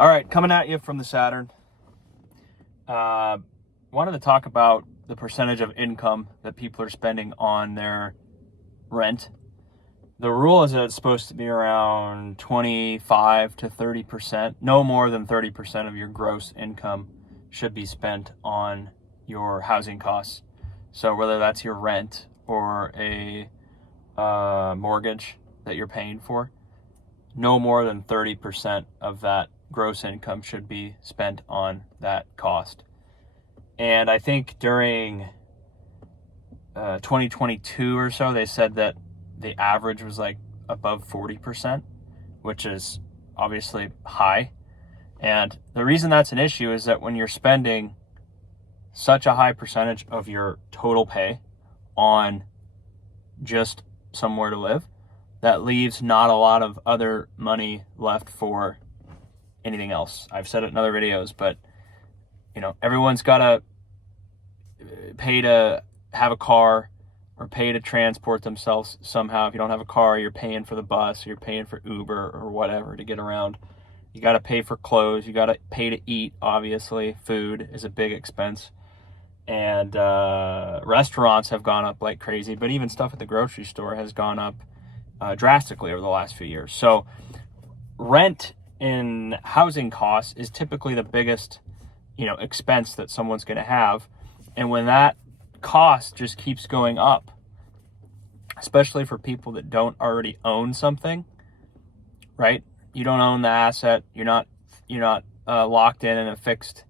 All right, coming at you from the Saturn. Wanted to talk about the percentage of income that people are spending on their rent. The rule is that it's supposed to be around 25 to 30%. No more than 30% of your gross income should be spent on your housing costs. So whether that's your rent or a mortgage that you're paying for, no more than 30% of that gross income should be spent on that cost. And I think during 2022 or so, they said that the average was like above 40%, which is obviously high. And the reason that's an issue is that when you're spending such a high percentage of your total pay on just somewhere to live, that leaves not a lot of other money left for anything else. I've said it in other videos, but everyone's got to pay to have a car or pay to transport themselves somehow. If you don't have a car, you're paying for the bus, you're paying for Uber or whatever to get around. You got to pay for clothes, you got to pay to eat, obviously. Food is a big expense. And restaurants have gone up like crazy, but even stuff at the grocery store has gone up drastically over the last few years. So rent in housing costs is typically the biggest, expense that someone's going to have. And when that cost just keeps going up, especially for people that don't already own something, right? You don't own the asset. You're not locked in a fixed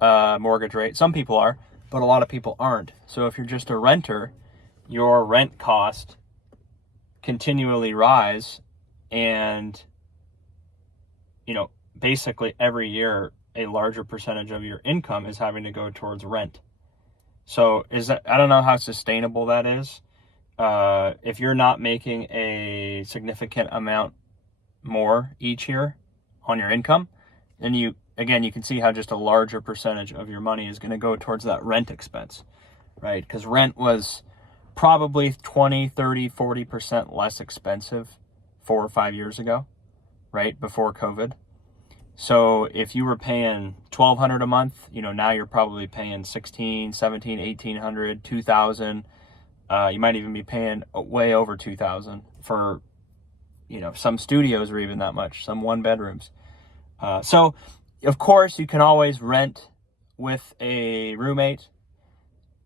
mortgage rate. Some people are, but a lot of people aren't. So if you're just a renter, your rent cost continually rise, and basically every year a larger percentage of your income is having to go towards rent. So I don't know how sustainable that is. If you're not making a significant amount more each year on your income, then you can see how just a larger percentage of your money is going to go towards that rent expense, right? Because rent was probably 20, 30, 40% less expensive 4 or 5 years ago, right? Before COVID. So if you were paying $1,200 a month, now you're probably paying $1,600, $1,700, $1,800, $2,000. You might even be paying way over $2,000 for, some studios are even that much, some 1-bedrooms. So of course you can always rent with a roommate.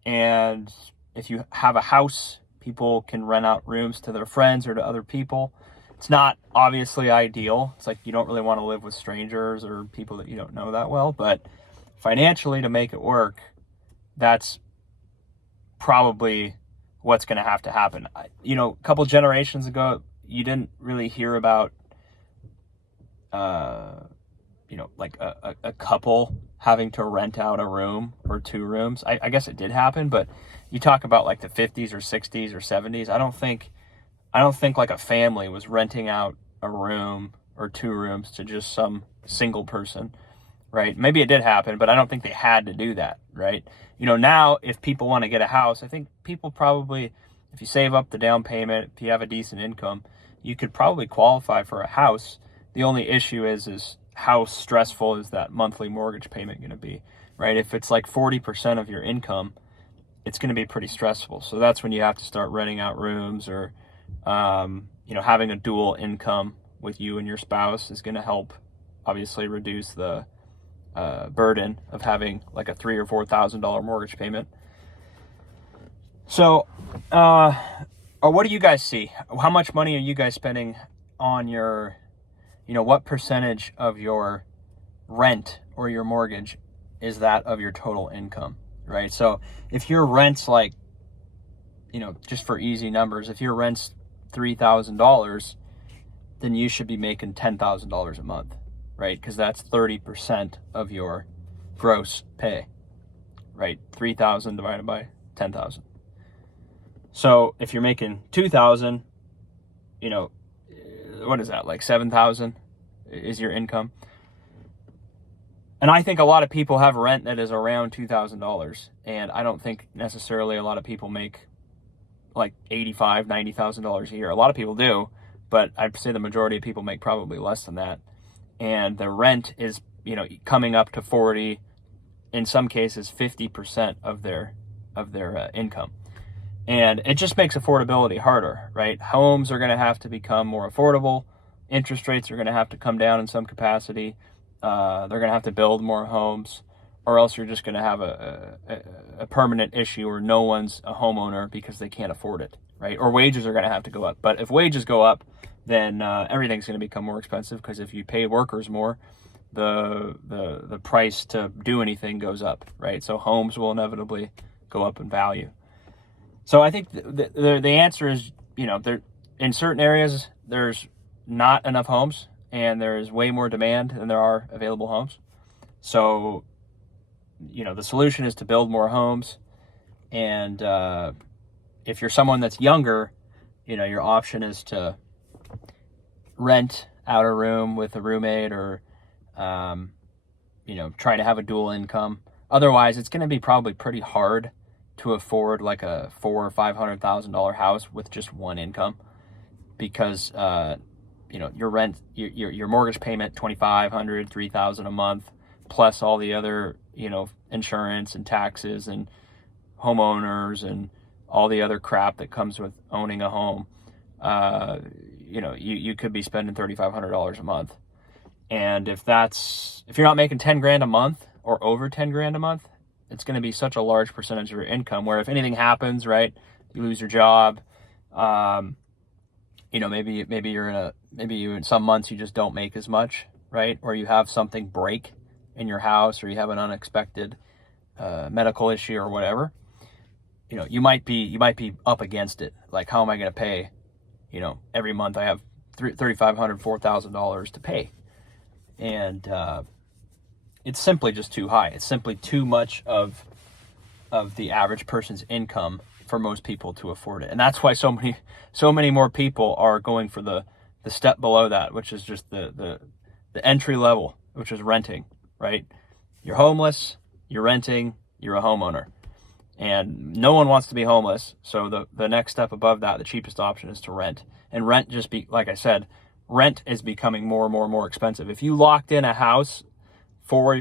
And if you have a house, people can rent out rooms to their friends or to other people. It's not obviously ideal. It's like you don't really want to live with strangers or people that you don't know that well, but financially, to make it work, that's probably what's going to have to happen. A couple generations ago, you didn't really hear about, like a couple having to rent out a room or 2 rooms. I guess it did happen, but you talk about like the 50s or 60s or 70s. I don't think like a family was renting out a room or 2 rooms to just some single person, right? Maybe it did happen, but I don't think they had to do that, right? Now if people want to get a house, I think people probably, if you save up the down payment, if you have a decent income, you could probably qualify for a house. The only issue is how stressful is that monthly mortgage payment going to be, right? If it's like 40% of your income, it's going to be pretty stressful. So that's when you have to start renting out rooms, or having a dual income with you and your spouse is going to help obviously reduce the burden of having like a $3,000 or $4,000 mortgage payment. So, what do you guys see? How much money are you guys spending on your, what percentage of your rent or your mortgage is that of your total income, right? So if your rent's like, just for easy numbers, if your rent's $3,000, then you should be making $10,000 a month, right? Because that's 30% of your gross pay, right? 3,000 divided by 10,000. So if you're making 2,000, what is that? Like 7,000 is your income. And I think a lot of people have rent that is around $2,000, and I don't think necessarily a lot of people make like $85,000, $90,000 a year. A lot of people do, but I'd say the majority of people make probably less than that. and the rent is, coming up to 40, in some cases 50% of their income. And it just makes affordability harder, right? Homes are going to have to become more affordable. Interest rates are going to have to come down in some capacity. They're going to have to build more homes, or else you're just going to have a permanent issue where no one's a homeowner because they can't afford it, right? Or wages are going to have to go up. But if wages go up, then everything's going to become more expensive, because if you pay workers more, the price to do anything goes up, right? So homes will inevitably go up in value. So I think the answer is, there, in certain areas there's not enough homes, and there is way more demand than there are available homes. So, the solution is to build more homes. And if you're someone that's younger, your option is to rent out a room with a roommate, or try to have a dual income. Otherwise, it's going to be probably pretty hard to afford like a $400,000 or $500,000 house with just one income, because your rent, your mortgage payment, $2,500, $3,000 a month, plus all the other insurance and taxes and homeowners and all the other crap that comes with owning a home. You could be spending $3,500 a month. And if you're not making 10 grand a month or over 10 grand a month, it's going to be such a large percentage of your income, where if anything happens, right, you lose your job, maybe you in some months you just don't make as much, right? Or you have something break in your house, or you have an unexpected medical issue or whatever. You might be up against it. Like, how am I going to pay? Every month I have $3,500, $4,000 to pay. And it's simply just too high. It's simply too much of the average person's income for most people to afford it. And that's why so many more people are going for the step below that, which is just the entry level, which is renting, right? You're homeless, you're renting, you're a homeowner. And no one wants to be homeless. So the next step above that, the cheapest option, is to rent. And rent like I said, rent is becoming more and more expensive. If you locked in a house 3, 4, or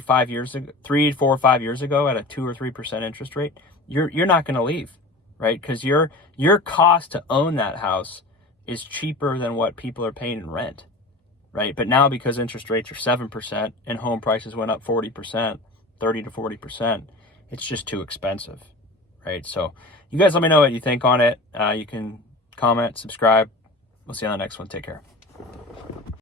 5 years ago at a 2 or 3% interest rate, you're not going to leave, right? Because your cost to own that house is cheaper than what people are paying in rent, right? But now, because interest rates are 7% and home prices went up 40%, 30 to 40%, it's just too expensive, right? So you guys let me know what you think on it. You can comment, subscribe. We'll see you on the next one. Take care.